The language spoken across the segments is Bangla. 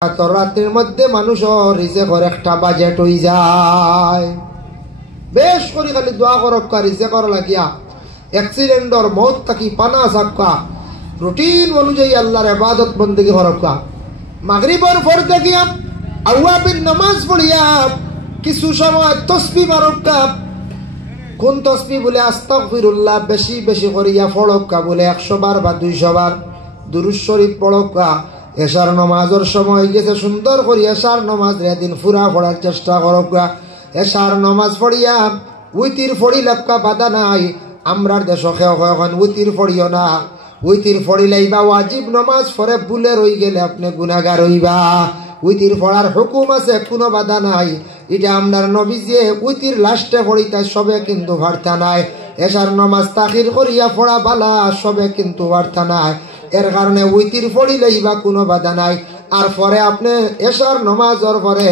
তো রাতের মধ্যে মানুষ রিজেকর একটা বাজেট হয়ে যায়। বেশ করে খালি দোয়া করক্কা রিজেকর লাগিয়া অ্যাক্সিডেন্টর মৌত থাকি পানা সাক্কা রুটিন অনুযায়ী আল্লাহর ইবাদত বন্দেগী করক্কা। মাগরিবর পর দেখিয়া আওয়াবিন নামাজ পড়িয়া কিছু সময় তসবিহ মারক্কা। কোন তসবিহ বলে আস্তাগফিরুল্লাহ বেশি বেশি করিয়া পড়ক্কা, বলে 100 বার বা 200 বার দুরূদ শরীফ পড়ক্কা। এশার নামাজের সময় গেছে, সুন্দর করে এশার নামাজ দিন ফুরা পড়ার চেষ্টা করক্কা। এশার নামাজ পড়িয়া উইতির ফড়ি লাপকা বাধা নাই। আমরার দেশ এখন উইতির ফড়িও না, উইতির ফড়িলাইবা ওয়াজিব নামাজ পড়ে ভুলে রই গেলে আপনি গুনাহগার হইবা। উইতির পড়ার হুকুম আছে, কোনো বাধা নাই। এটা আমরার নবীজি উইতির লাস্টে পড়িতা সবে কিন্তু বার্তা নাই। এশার নামাজ তাখির করিয়া পড়া বালা সবে কিন্তু বার্তা নাই। এর কারণে উইতির পড়িলেইবা কোনো বাধা নাই। আর পরে আপনি এশার নামাজের পরে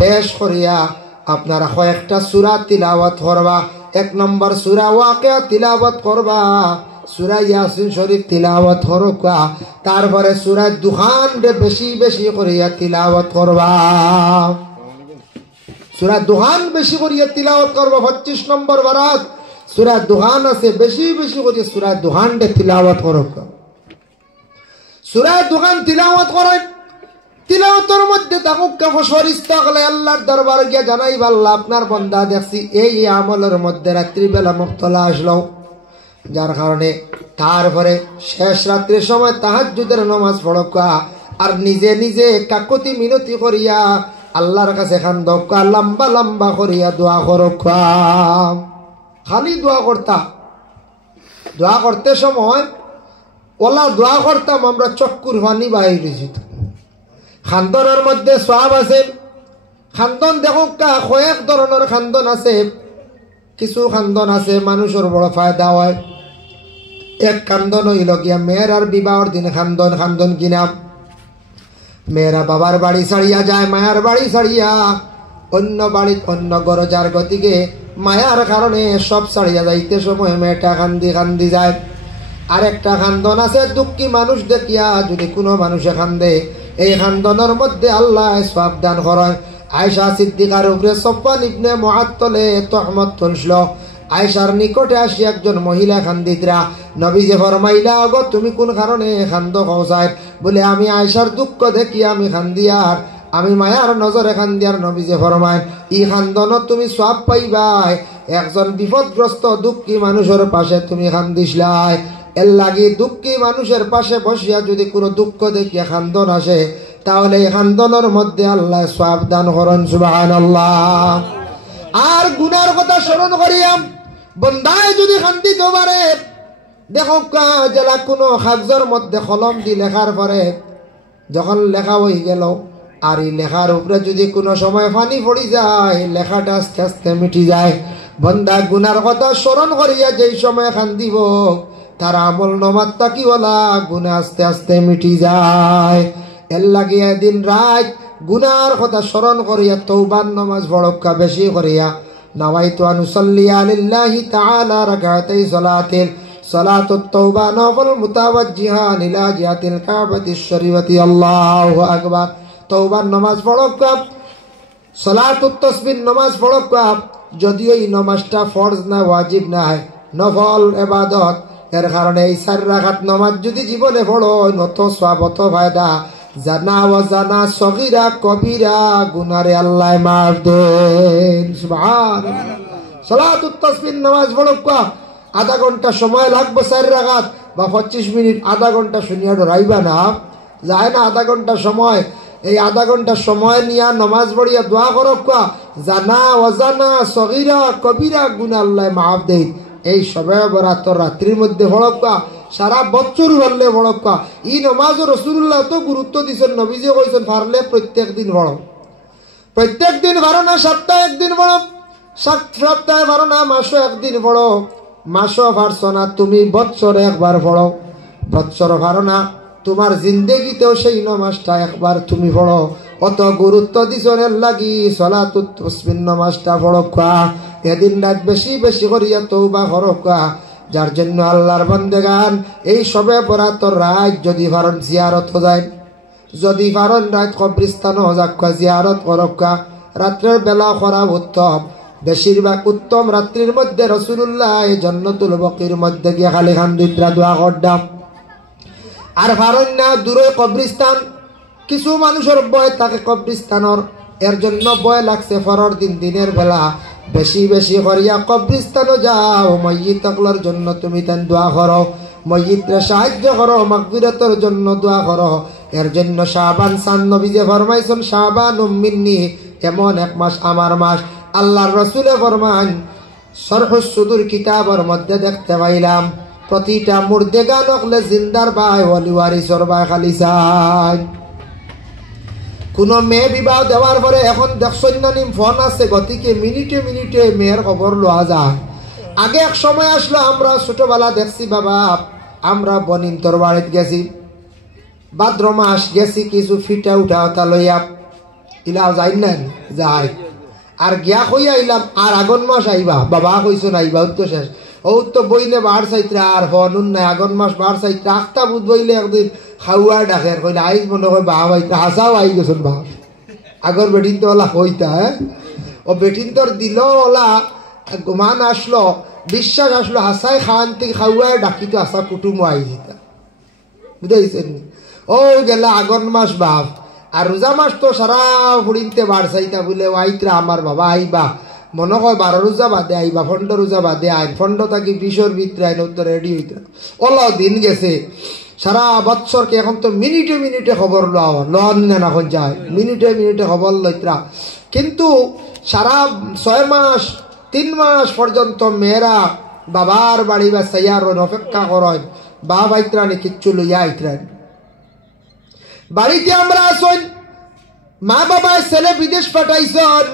বেশ করিয়া আপনারা কয়েকটা সূরা তিলাওয়াত করবা। 1 নম্বর সূরা ওয়াকিয়া তিলাওয়াত করবা, সূরা ইয়াসিন শরীফ তিলাওয়াত করবা। তারপরে সূরা দুখান বেশি বেশি করিয়া তিলাওয়াত করবা। সূরা দুখান বেশি করিয়া তিলাওয়াত করবা। 25 নম্বর বারাত সূরা দুখান আছে, বেশি বেশি করিয়া সূরা দুখান তিলাওয়াত করবা। সূরা দুখান তিলাওয়াত করেন। তিলাওয়াতের মধ্যে তাকুক্কা ফরিস্তা গলে আল্লাহর দরবার গিয়া জানাই আল্লাহ আপনার বান্দা দেখছি এই আমলের মধ্যে রাত্রি বেলা মুক্তলা আসলো, যার কারণে তারপরে শেষ রাত্রির সময় তাহাজ্জুদের নামাজ পড়কা। আর নিজে নিজে কাকতি মিনতি করিয়া আল্লাহর কাছে খান দক্কা লম্বা লম্বা করিয়া দোয়া করকা। খালি দোয়া করতা, দোয়া করতে সময় ওলা দোয়া করতাম আমরা চক্কুর পানি বাইরে যেত। খান্দনের মধ্যে সওয়াব আছে। খান্দন দেখো কয়েক ধরনের খান্দন আছে। কিছু খান্দন আছে মানুষের বড় ফায়দা হয়। এক খান্দন হইল গিয়া মেয়ের আর বিবাহর দিন খান্দন। খান্দন কিনা মেয়েরা বাবার বাড়ি ছাড়িয়া যায়, মায়ার বাড়ি ছাড়িয়া অন্য বাড়ি অন্য গরজার গতিকে মায়ার কারণে সব ছাড়িয়া যাইতে সময় মেয়েটা কান্দি কান্দি যায়। আরেকটা খান্দন আছে দুঃখী মানুষ দেখিয়া যদি কোনো মানুষে কান্দে, এই খান্দনের মধ্যে আল্লাহ সওয়াব দান করেন। আয়েশা সিদ্দিকার উপরে সফওয়ান ইবনে মুআত্তালে তহমত তুলছিল। আয়েশার নিকটে আসি একজন মহিলা খান্দিতরা। নবীজি ফরমাইলা গো তুমি কোন কারণে খান্দ কওসাই? বলে আমি আয়েশার দুঃখ দেখি আমি খান্দিয়ার, আমি মায়ার নজরে খান্দিয়ার। নবীজি ফরমায় ই খান্দনত তুমি সওয়াব পাইবাই। একজন বিপদগ্রস্ত দুঃখী মানুষের পাশে তুমি খান্দিসলাই। এর লাগি দুঃখী মানুষের পাশে বসিয়া যদি কোনো দুঃখ দেখিয়া খান্দন আসে, তাহলে এই খান্দনের মধ্যে আল্লাহ সওয়াব দান করেন। সুবহানাল্লাহ। আর গুনার কথা স্মরণ করিয়া বন্দায় যদি খান্দিতে পারে, দেখো জেলা কোনো কাগজের মধ্যে কলম দি লেখার পরে যখন লেখা হয়ে গেল, আর এই লেখার উপরে যদি কোনো সময় পানি পড়ি যায়, লেখাটা আস্তে আস্তে মিটি যায়। বন্দা গুনার কথা স্মরণ করিয়া যেই সময় খান্দিব, তার আমল নমাত্তা কি বলা গুনা আস্তে আস্তে মিটি যায়। এর লাগিয়া দিন রাত গুনার কথা স্মরণ করিয়া তওবার নামাজ পড়কা বেশি করিয়া। নাওয়াইতু আন উসাল্লিয়া লিল্লাহি তাআলা রাকাতাই সালাতুত তাওবা নফল মুতাওয়াজ্জিহান ইলা জিহাতিল কাবাতিশ শরীফতি। আল্লাহু আকবার। তওবার নামাজ পড়কা, সালাতুত তাসবিহ নামাজ পড়কা। যদিও এই নামাজটা ফরজ না, ওয়াজিব না, নফল ইবাদত। এর কারণে এই 4 রাকাত নামাজ যদি জীবনে পড়ো নত সওয়াব অত ফায়দা। জানা ওয়া জানা সগীরা কবিরা গুনারে আল্লাহ মাফ দেন। সুবহানাল্লাহ। সালাতুত তাসবিহ নামাজ পড়কা আধা ঘন্টা সময় লাগবে 4 রাকাত বা 25 মিনিট। আধা ঘন্টা শুনিয়া ডরাইবা না, যায় না আধা ঘন্টা সময়। এই আধা ঘন্টা সময় নিয়া নামাজ পড়িয়া দোয়া করকা। জানা ওয়া জানা সগীরা কবিরা গুনাহ আল্লাহ মাফ দেন। এই সবে বরাত রাত্রির মধ্যে পড়কা, সারা বছর হলে পড়কা। ই নামাজ রাসূলুল্লাহ তো গুরুত্ব দিয়েছেন। নবীজি কইছেন পারলে প্রত্যেক দিন পড়ো। প্রত্যেক দিন পারো না, সপ্তাহে একদিন পড়ো। সপ্তাহে পারো না, মাসে একদিন পড়ো। মাসও পারছো না, তুমি বছরে একবার পড়ো। বছর পারো না, তোমার জিন্দেগিতেও সেই নামাজটা একবার তুমি পড়ো। অত গুরুত্ব দিছনের লাগি সালাতুত তাসবিহ নামাজটা পড়কা। এদিন রাত বেশি বেশি করিয়া তওবা করকা। যার জন্য আল্লাহর বান্দাগান এই সবে বরাতর রাত যদি ভারত জিয়ারত যায়, যদি পারেন রাত কবরস্থান যাক্কা জিয়ারত করক্কা রাত্রের বেলা করা উত্তম বেশিরভাগ উত্তম রাত্রির মধ্যে রাসূলুল্লাহ জান্নাতুল বাকির মধ্যে গিয়ে খালি খান দুইটা দোয়া করতাম আর পারেন না দূরে কবরস্থান কিছু মানুষের ভয় থাকে কবরস্থানের এর জন্য ভয় লাগছে ফরর দিনের বেলা বেশি বেশি করিয়া কবরস্থানে যাও মাইয়িতগুলোর জন্য তুমি তেন দোয়া করো মাইয়িতরে সাহায্য করো মাগফিরাতের জন্য দোয়া করো এর জন্য শাবান সান নবী যে ফরমাইছেন শাবানুম মিন্নি এমন এক মাস আমার মাস আল্লাহর রাসূলে ফরমান শরহুস সুদুর কিতাবের মধ্যে দেখতে পাইলাম প্রতিটা মুর্দেগা নকলে জিন্দার ভাই ওলি ওয়ারিসর ভাই খালি চাই কোন মেয়ে বিবাহ দেওয়ার পরে এখন দেখছন্যানিম ফোন আছে গতিকে মিনিটে মিনিটে মেয়ের খবর লওয়া যায় আগে এক সময় আসলো আমরা ছোটবেলা দেখছি বাবা আমরা বনিন্তর বাড়িতে গেছি ভাদ্র মাস গেছি কিছু ফিটা উঠা লইয়া ইলাও যাই না যাই আর গিয়া কই আইলাম আর আগন মাস আইবা বাবা কইছো না আইবা তো শেষ ও তো বইলে বার চাইত্রা আর হনুন নাই আগন মাস বার চাইত্রা আখতা বুধ বইলে একদিন খাওয়া ডাকে কইলে আইজ মনে হয় বাবা বাইত্রা হাসাও আই গেছেন বাপ আগর বেটিন তো ওলা হইতা ও বেটিন তোর দিল ওলা মান আসলো বিশ্বাস আসলো হাসাই খান থেকে খাওয়া ডাকি তো আসা কুটুম আই যেতা বুঝাইছেন ও গেলা আগন মাস বাপ আর রোজা মাস তো সারা ফুড়িনতে বার চাইতা বলে আইত্রা আমার বাবা আইবা মনে হয় 12 রোজা বাদে আইবা 15 রোজা বাদে আইন 15 থাকি 20 ভিতরে আইন তো রেডি হইতা ওলাও দিন গেছে সারা বৎসরকে এখন তো মিনিটে মিনিটে খবর লন না এখন যায় মিনিটে মিনিটে খবর লইত্রা কিন্তু সারা 6 মাস 3 মাস পর্যন্ত মেয়েরা বাবার বাড়ি বা সাইয়ার অপেক্ষা করেন বাবা আইত্রানি কিচ্ছু লইয়া আইত্রান বাড়িতে আমরা আসুন মা বাবা ছেলে বিদেশ পাঠাইছেন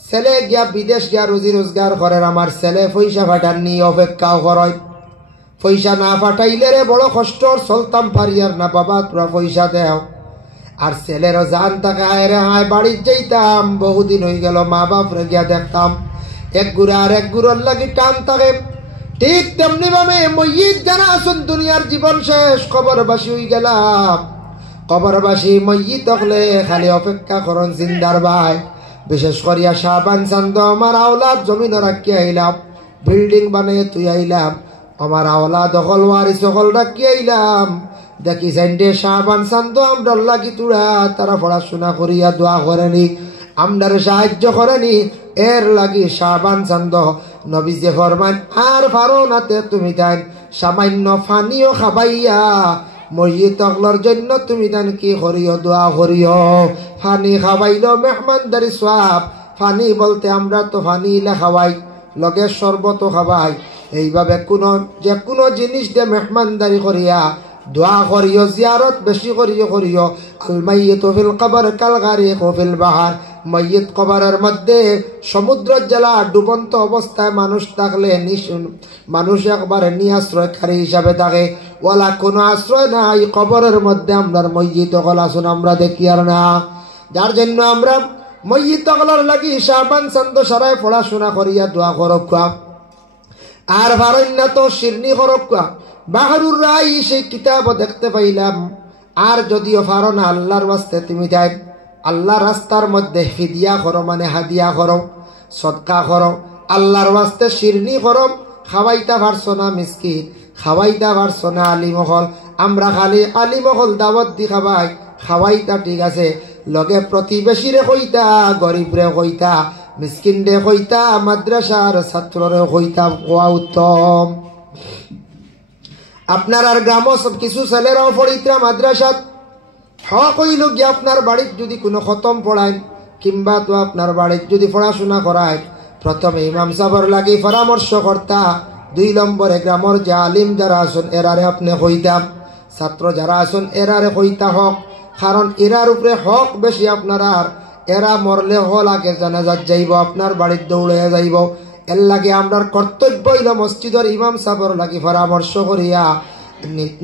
ছেলে গিয়া বিদেশ গিয়া রুজি রোজগার করেন আমার ছেলে পয়সা পাঠাননি অপেক্ষাও করেন পয়সা না পাঠাইলে রে বড় কষ্ট চলতাম পারিয়ার না বাবা তোরা পয়সা দেও আর ছেলেরও জান থাকে হায় রে হায় বাড়ির যাইতাম বহুদিন হয়ে গেল মা বাপরে গিয়া দেখতাম এক গুড়া আর এক গুড়ার লাগি টান থাকে ঠিক তেমনি ভাবে মইয়িত যারা আসুন দুনিয়ার জীবন শেষ কবরবাসী হয়ে গেলাম কবরবাসী মইয়িত হলে খালি অপেক্ষা করন জিন্দার ভাই বিশেষ করিয়া শাবান চান্দ আমার আওলাদ জমিন রাখি আইলাম বিল্ডিং বানিয়ে তুই আইলাম আমার আওলাদ দখল ওয়ারিস সকল রাখি আইলাম দেখি সাইন্ডে শাবান চান্দ আমরা লাগি তুড়া তারা পড়াশোনা করিয়া দোয়া করেনি আমরারে সাহায্য করেনি এর লাগি শাবান চান্দ নবী যে ফরমান আর পারো নাতে তুমি তাই সামান্য ফানিও খাবাইয়া মইয়িত অগলর জন্য তুমি তান কি করিও দোয়া করিও ফানি খাওয়াইলো মেহমানদারি সওয়াব ফানি বলতে আমরা তো ফানি ইলা খাওয়াই লগে শরবত খাওয়াই এইভাবে যে কোনো জিনিস দিয়ে মেহমানদারি করিয়া দোয়া করিও জিয়ারত বেশি করিও আল মাইয়িতু ফিল কবর কাল গারিকু ফিল বাহার মইয়িত কবরের মধ্যে সমুদ্র জেলা ডুবন্ত অবস্থায় মানুষ থাকলে মানুষ একবারে নিরাশ্রয়কারী হিসাবে থাকে ওলা কোনো আশ্রয় নাই কবরের মধ্যে আমরা মইয়িত হল আসুন আমরা দেখি আর না যার জন্য আমরা মইয়িত হলার লাগি শাবান চান্দ সারায় পড়াশোনা করিয়া দোয়া করক্কা আর ভারণ্য তো শিরনি করক্কা বাহারুর রাই সেই কিতাব দেখতে পাইলাম আর যদিও পারো না আল্লাহর ওয়াস্তে তুমি যাই আল্লাহ রাস্তার মধ্যে ফিদিয়া করো মানে হাদিয়া করো সদকা করো আল্লাহর ওয়াস্তে শিরনি করো খাওয়াইতা পারছো না মিসকিন খাওয়াইতা পারছো না আলিমহল আমরা খালি আলিমহল দাওয়াত দি খাওয়াইতা ঠিক আছে লগে প্রতিবেশীরে কইতা গরিবরে কইতা মিসকিনরে কইতা মাদ্রাসার ছাত্ররে কইতা কোয়া উত্তম আপনার আর গ্রাম সব কিছু ছেলেরাও পড়িত্রা মাদ্রাসাত হক হইল গিয়ে আপনার বাড়ির যদি কোনো খতম পড়ায় কিংবা তো আপনার বাড়ির যদি পড়াশোনা করায় প্রথমে ইমাম সাহেবের লাগি পরামর্শ কর্তা 2 নম্বরে গ্রামের যে আলিম যারা আছেন এরারে আপনি কইতাম ছাত্র যারা আছেন এরারে কইতা হক কারণ এরার উপরে হক বেশি আপনার আর এরা মরলে হল আগে জানাজাত যাইব আপনার বাড়ির দৌড়ে যাইব এর লাগে আমরার কর্তব্য হইল মসজিদের ইমাম সাহেবের লাগি পরামর্শ করিয়া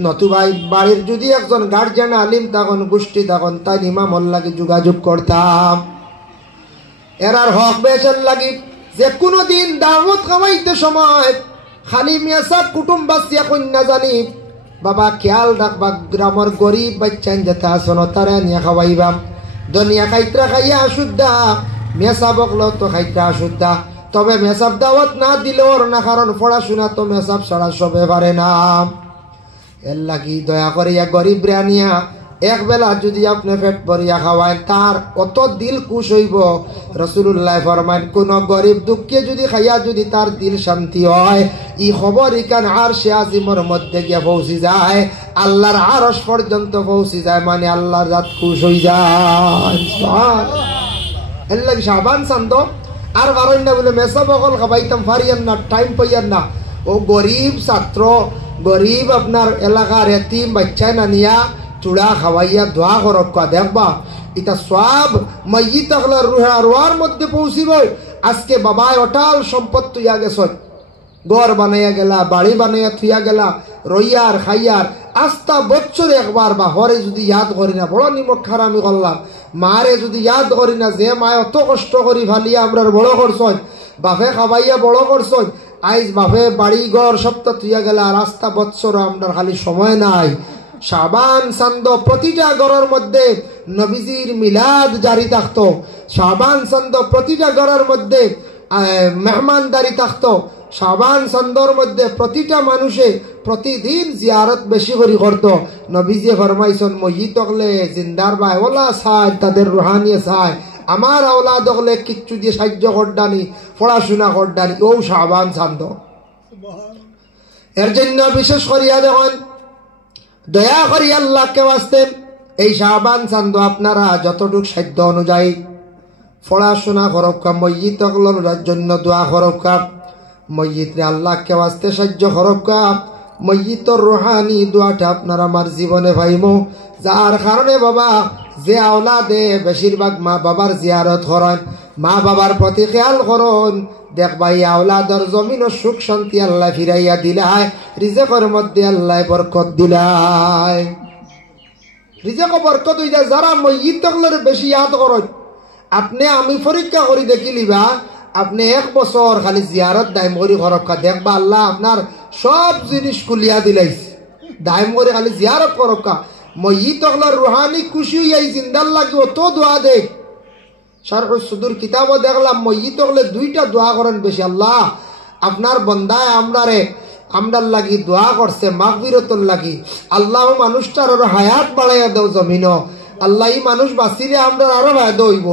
নতুবা বাড়ির যদি একজন গার্জিয়ান আলিম তখন গোষ্ঠী তখন তাই ইমামর লাগি যোগাযোগ করতাম এরার হক বেশের লাগি যে কোনো দিন দাওয়াত খাওয়াইতে সময় খালি মিয়া সাহেব কুটুম বাসিয়া কন্যা জানি বাবা খেয়াল রাখবা গ্রামের গরিব বাচ্চান যেতে আসন তারা নিয়ে খাওয়াইবাম দুনিয়া খাইত্রা খাইয়া অশুদ্ধা মেসাব বকলো তো খাইত্রা অশুদ্ধা তবে মেসাব দাওয়াত না দিলেও না কারণ পড়াশোনা তো মেসাব ছাড়া সবে পারে না এর লাগি দয়া করিয়া গরিব রানিয়া এক বেলা যদি আপনি পেট ভরিয়া খাওয়ায় তার অত দিল খুশ হইব রাসূলুল্লাহ ফরমান কোন গরিব দুঃখে যদি খাইয়া যদি তার দিল শান্তি হয় ই খবর ইকান আরশে আজিমের মধ্যে গিয়ে পৌঁছে যায় আল্লাহর আরশ পর্যন্ত পৌঁছে যায় মানে আল্লাহর জাত খুশ হয়ে যায় সুবহানাল্লাহ এর লাগি শাবান চান্দ আর কারণ না বলে মেসা বকল খাবাইতাম পারিয়ান না টাইম পাইয়ান না ও গরিব ছাত্র গরিব আপনার এলাকার এতিম বাচ্চা না নিয়া চূড়া খাওয়াইয়া দোয়া করক দেখবা এটা সব ময়িত আগলার রুহে আরওয়ার মধ্যে পৌঁছিব আজকে বাবায় অটাল সম্পদ তুইয়া গেছ ঘর বানাইয়া গেলা বাড়ি বানাইয়া থুইয়া গেলা রইয়ার খাইয়ার আস্তা বছরে একবার বা হরে যদি ইয়াদ করি না বড় নিমক খারামি করলাম মারে যদি ইয়াদ করি না যে মায় অত কষ্ট করি ফালিয়া আমরা বড় করছন বাপে খাবাইয়া বড় করছন আইজ বাপে বাড়ি ঘর সবটা থুইয়া গেলা রাস্তা বছর আমরা খালি সময় নাই শাবান চান্দ প্রতিটা ঘরের মধ্যে নবীজির মিলাদ জারি থাকতো শাবান চান্দ প্রতিটা ঘরের মধ্যে মেহমানদারি থাকতো শাবান চান্দর মধ্যে প্রতিটা মানুষে প্রতিদিন জিয়ারত বেশি করে করত নবীজি ফরমাইছেন মহিত হলে জিন্দার ভাই ওলা চায় তাদের রুহানি চায় আমার আওলাদ হলে কিচ্ছু দিয়ে সাহায্য করডানি পড়াশোনা করডানি ও শাবান চান্দ এর জন্য বিশেষ করিয়া দেখেন দয়া করি আল্লাহকে বাঁচতেন এই শাবান চান্দ আপনারা যতটুক সাধ্য অনুযায়ী পড়াশোনা করক্কা মসজিদ জন্য দোয়া করক্কা মসজিদে আল্লাহকে বাঁচতে সাহায্য করক্কা মসজিদর রুহানি দোয়াটা আপনারা আমার জীবনে পাইমো যার কারণে বাবা যে আওলাদে বেশিরভাগ মা বাবার জিয়ারত করেন মা বাবার প্রতি খেয়াল করুন দেখবা এই আওলাদর জমিন সুখ শান্তি আল্লাহ ফিরাইয়া দিলায় রিজেকের মধ্যে আল্লাহ বরকত দিলায় রিজেক বরকত হয়ে যায় যারা মসজিদ বেশি ইয়াদ করেন আপনি আমি পরীক্ষা করি দেখিলিবা আপনি এক বছর খালি জিয়ারত দাইম করি করক্কা দেখবা আল্লাহ আপনার সব জিনিস কুলিয়া দিলাইছে দাইম করে খালি জিয়ারত করক্কা মসজিদ রুহানি খুশি হইয়াই জিন্দার লাগে অত দোয়া দেখ শারহ সুদূর কিতাবও দেখলাম মসজিদ হলে দুইটা দোয়া করেন বেশি আল্লাহ আপনার বন্দায় আমরার লাগি দোয়া করছে মাগফিরাতুল লাগি আল্লাহ মানুষটার আরো হায়াত বাড়াইয়া দেও জমিন আল্লাহ এই মানুষ বাঁচিলে আমরা আরো ফায়দা হইব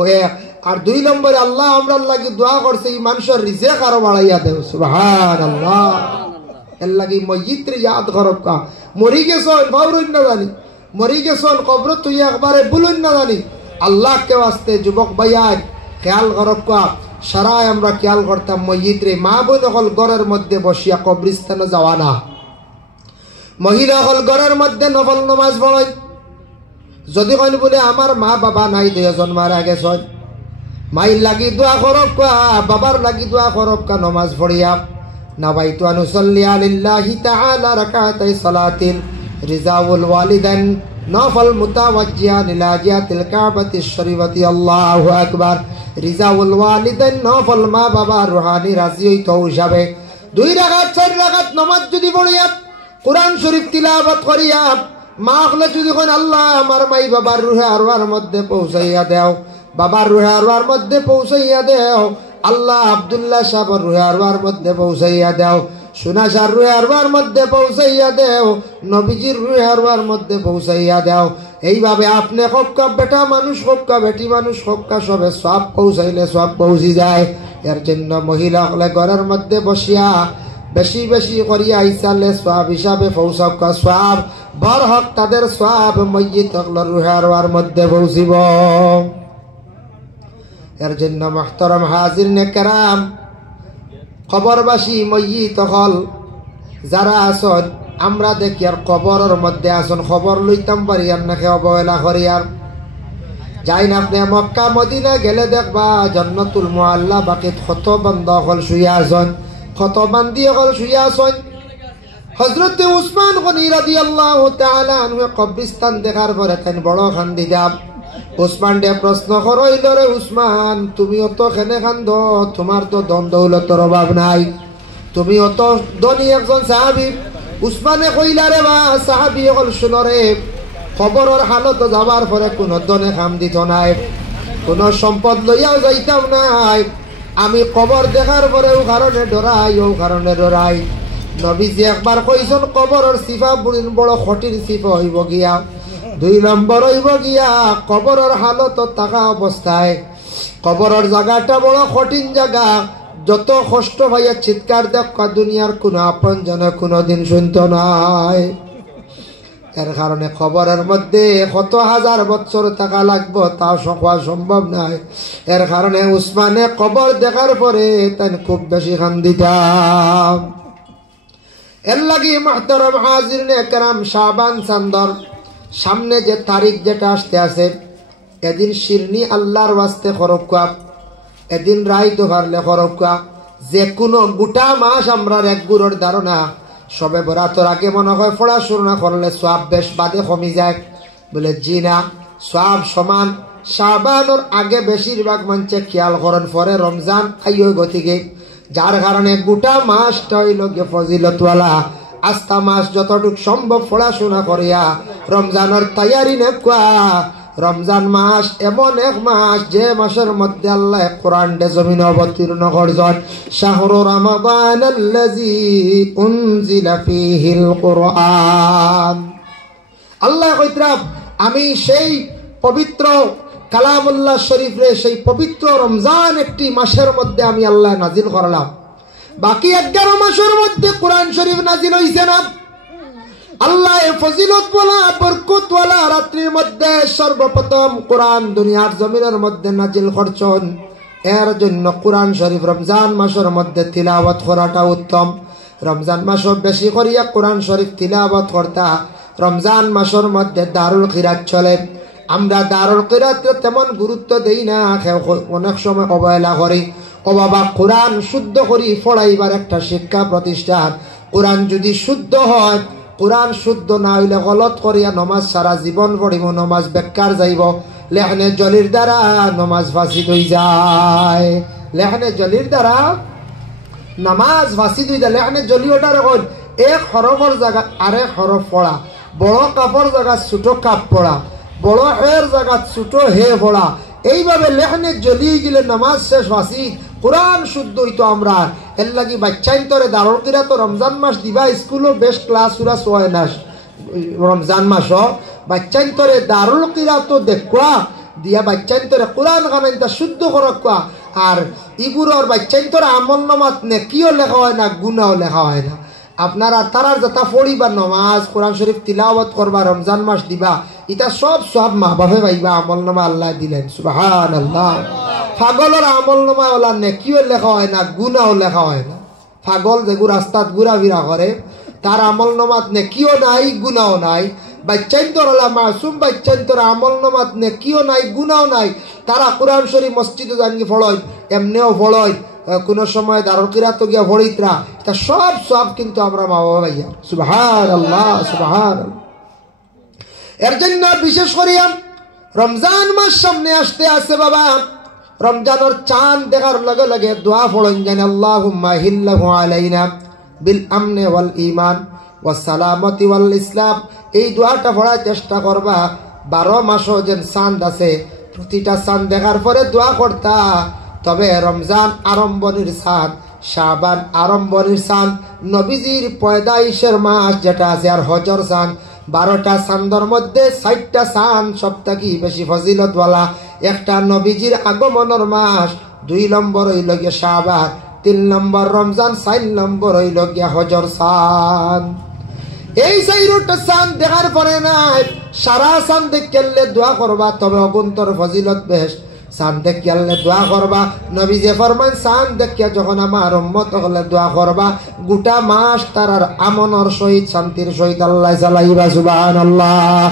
আর দুই নম্বরে আল্লাহ আমরার লাগি দোয়া করছে এই মানুষের রিজেক আরো বাড়াইয়া দেও সুবহানাল্লাহ এর লাগি মসজিদ রে ইয়াদ করক্কা মরি গেছন ভাবরুন না জানি মরি গেছন কবর তুই একবারে বলুন না জানি আল্লাহকে বাঁচতে যুবক ভাইয়ার খেয়াল করক্কা সারায় আমরা খেয়াল করতাম মসজিদ রে মা বোন হল ঘরের মধ্যে বসিয়া কবরিস্তানে যাওয়া না মহিলা হল ঘরের মধ্যে নফল নমাজ পড়াই যদি কইন বলে আমার মা বাবা নাই দুজন মারা গেছন মাইর লাগি দোয়া করক্কা বাবার লাগি দোয়া করক্কা নমাজ পড়িয়া নাবাইতু আন উসাল্লি আলিল্লাহি তাআলা রাকাতাই সালাতিন রিজাউল ওয়ালিদান নফল মুতাওয়াজ্জিহান ইলা জিহাতিল কাবাতিশ শরীফাতি আল্লাহু আকবার রিজাউল ওয়ালিদান নফল মা বাবা রুহানি রাজি হইতো হিসাবে 2 রাকাত 4 রাকাত নামাজ যদি পড়িয়া কুরআন শরীফ তিলাওয়াত করিয়া মা হলে যদি কোন আল্লাহ আমার মাই বাবার রুহে আরওয়ার মধ্যে পৌঁছাইয়া দাও বাবার রুহে আরওয়ার মধ্যে পৌঁছাইয়া দাও আল্লাহ আব্দুল্লাহ সাহেবের রুহে আরওয়ার মধ্যে পৌঁছাইয়া দাও সুনাশার রুহে আরওয়ার মধ্যে পৌঁছাইয়া দাও নবীজির রুহে আরওয়ার মধ্যে পৌঁছাইয়া দাও এইভাবে আপনি হক্কা বেটা মানুষ হক্কা বেটি মানুষ হক্কা সবে সব পৌঁছাইলে সব পৌঁছি যায় এর জন্য মহিলা হলে ঘরের মধ্যে বসিয়া বেশি বেশি করিয়া ইসালে সব হিসাবে পৌঁছক্কা সব বর হক তাদের সব মসজিদ হকলার রুহে আরওয়ার মধ্যে পৌঁছিব এর জন্য মুহতারাম হাজিরিনে কেরাম কবরবাসী মসজিদ হল যারা আসন আমরা দেখি আর কবরের মধ্যে আসন খবর লইতাম পারি আর নাকি অবহেলা করি আর যাই না আপনি মক্কা মদিনা গেলে দেখবা জান্নাতুল মুআল্লা বাকি কত বান্দা হল শুয়ে আসন কত বান্দি হল শুয়ে আসন হযরত উসমান গনি রাদিয়াল্লাহু তাআলা আনহু কবরস্থান দেখার পরে তান বড় খান্দি দাব উসমান দে প্রশ্ন করইল রে উসমান তুমি অত খেনে খান্দ তোমার তো ধন দৌলতের অভাব নাই তুমি অত ধনী একজন সাহাবী উসমানে কইলা রে বা সাহাবী হল শুনরে কবরের হালত যাবার পরে কোন দনে কাম দিত নাই, কোন সম্পদ লইয়াও যাইতাম নাই। আমি কবর দেখার পরেও কারণে ডরাই, ও কারণে ডরাই। নবীজি একবার কইছেন কবরের সিফা বড় কঠিন সিফা হইব গিয়া। 2 নম্বর হইব গিয়া কবরের হালত থাকা অবস্থায় কবরের জায়গাটা বড় কঠিন জায়গা। যত কষ্ট ভাইয়া চিৎকার দেখা দুনিয়ার কোন আপন জন কোনদিন শুনত নাই। এর কারণে কবরের মধ্যে কত হাজার বছর থাকা লাগবো তা হওয়া সম্ভব নাই। এর কারণে উসমানে কবর দেখার পরে তাই খুব বেশি কান্দিতাম। এর লাগি মুহতারাম হাজিরিনে কেরাম, শাবান চান্দর সামনে যে তারিখ যেটা আসতে আছে, এদিন শিরনি আল্লাহর ওয়াস্তে খরকা, এদিন রায় তো পারলে খরকা। যে কোনো গোটা মাস আমরা এক গুড়োর ধারণা সবে বরাতর আগে মনে হয় পড়াশোনা করলে সওয়াব বেশ বাদে কমে যায়। বলে জি না, সওয়াব সমান। শাবানোর আগে বেশিরভাগ মানুষে খেয়াল করেন, পরে রমজান আইয় গতিকে, যার কারণে গোটা মাসটা হইল গে ফজিলতওয়ালা। আস্থা মাস যতটুক সম্ভব পড়াশোনা করিয়া রমজানের তৈয়ারি নেকুয়া। রমজান মাস এমন এক মাস যে মাসের মধ্যে আল্লাহ কোরআন দে জমিন অবতীর্ণ করছেন। শাহরু রমাদানাল্লাযী উনজিলা ফীহিল কুরআন। আল্লাহ কইতরা আমি সেই পবিত্র কালামুল্লাহ শরীফ রে, সেই পবিত্র রমজান একটি মাসের মধ্যে আমি আল্লাহ নাজিল করলাম। বাকি 11 মাসের মধ্যে কোরআন শরীফ নাজিল হইছে না। আল্লাহ ফজিলতওয়ালা বরকতওয়ালা রাত্রির মধ্যে সর্বপ্রথম কোরআন দুনিয়ার জমিনের মধ্যে নাজিল করছেন। এর জন্য কোরআন শরীফ রমজান মাসের মধ্যে তিলাওয়াত করাটা উত্তম। রমজান মাসও বেশি করিয়া কোরআন শরীফ তিলাওয়াত করতা। রমজান মাসের মধ্যে দারুল কিরাত চলে। আমরা দারুল কিরাতে তেমন গুরুত্ব দেই না, অনেক সময় অবহেলা করি। ও বাবা, কোরআন শুদ্ধ করি পড়াইবার একটা শিক্ষা প্রতিষ্ঠান। কোরআন যদি শুদ্ধ হয়, কোরআন শুদ্ধ না হইলে গলত করিয়া নমাজ সারা জীবন পড়িব, নমাজ বেকার যাইব। লেখনে জলির দ্বারা নমাজ ফাঁসিদ হয়ে যায়। লেখনে জলির দ্বারা নামাজ ফাঁসিদ হয়ে যায়। লেখনে জলি ওটার এখন এক হরফর জায়গা আরেক হরফ পড়া, বড় কাপড় জায়গা ছোট কাপ পড়া, বড় হের জায়গা ছোট হে পড়া, এইভাবে লেখনে জ্বলিয়ে গেলে নামাজ শেষ ফাঁসিদ। কোরআন শুদ্ধ হইতো আমরা। এর লাগি বাচ্চাইন তরে দারুল কিরাত রমজান মাস দিবা, স্কুলও বেশ ক্লাস উরা হয় না। রমজান মাস বাচ্চাইন তরে দারুল কিরাত দেখুয়া দিয়া বাচ্চাইন তরে কোরআন গানাইনটা শুদ্ধ করকুয়া। আর ইগুরর বাচ্চাইন তরে আমল নামাজ নেকিও লেখা হয় না, গুনাও লেখা হয় না। আপনারা তারার যাতা পড়িবা, নমাজ কোরআন শরীফ তিলাওয়াত করবা, রমজান মাস দিবা, এটা সব সব মা বাপে পাইবা। আমল নামা আল্লাহ দিলেন, সুবহানাল্লাহ। পাগলের আমল নামা ওলা নেকিও লেখা হয় না, গুনাও লেখা হয় না। পাগল যেগুলো রাস্তাত ঘুরা ফিরা করে তার আমল নামাত নেকিও নাই, গুনাও নাই। বাচ্চাইন্তর ওলা মাসুম বাচ্চাইন্তর আমল নামাত নেকিও নাই, গুনাও নাই। তারা কোরআন শরীফ মসজিদে জানি ফড়য়, এমনিও ফড়য়, কোন সময় দারুল কিরাত গিয়া ফড়িতরা, এটা সব সব কিন্তু আমরা মা বাবা ভাইয়া। সুবহানাল্লাহ, সুবহানাল্লাহ। এর জন্য বিশেষ করিয়া রমজান মাস সামনে আসতে আছে বাবা। রমজানের চাঁদ দেখার লগে লগে দোয়া পড়েন যেন আল্লাহুম্মা হিল্লাহু আলাইনা বিল আমনে ওয়াল ঈমান ওয়াস সালামতি ওয়াল ইসলাম। এই দোয়াটা পড়ার চেষ্টা করবা। 12 মাসও যেন চাঁদ আছে, প্রতিটা চাঁদ দেখার পরে দোয়া করতা। তবে রমজান আরম্ভনির চাঁদ, শাবান আরম্ভনির চাঁদ, নবীজির পয়দাইশের মাস যেটা আছে, আর হজর চাঁদ, 12টা চাঁদর মধ্যে 4টা চাঁদ সবথেকে বেশি ফজিলতওয়ালা। একটা নবীজির আগমনের মাস, 2 নম্বর হইল গিয়া শাবান, 3 নম্বর রমজান, 4 নম্বর হইল গিয়া হজর চাঁদ। এই 4টা চাঁদ দেখার পরে নাই সারা চাঁদ দেখলে দোয়া করবা, তবে অগুন্তর ফজিলত বেশ। চাঁদ দেখিয়ালে দোয়া করবা। নবী যে ফরমান চাঁদ দেখিয়া যখন আমার উম্মত হলে দোয়া করবা, গোটা মাস তার আমনের সহিত শান্তির সহিত আল্লাহ চালাইবা। সুবহানাল্লাহ।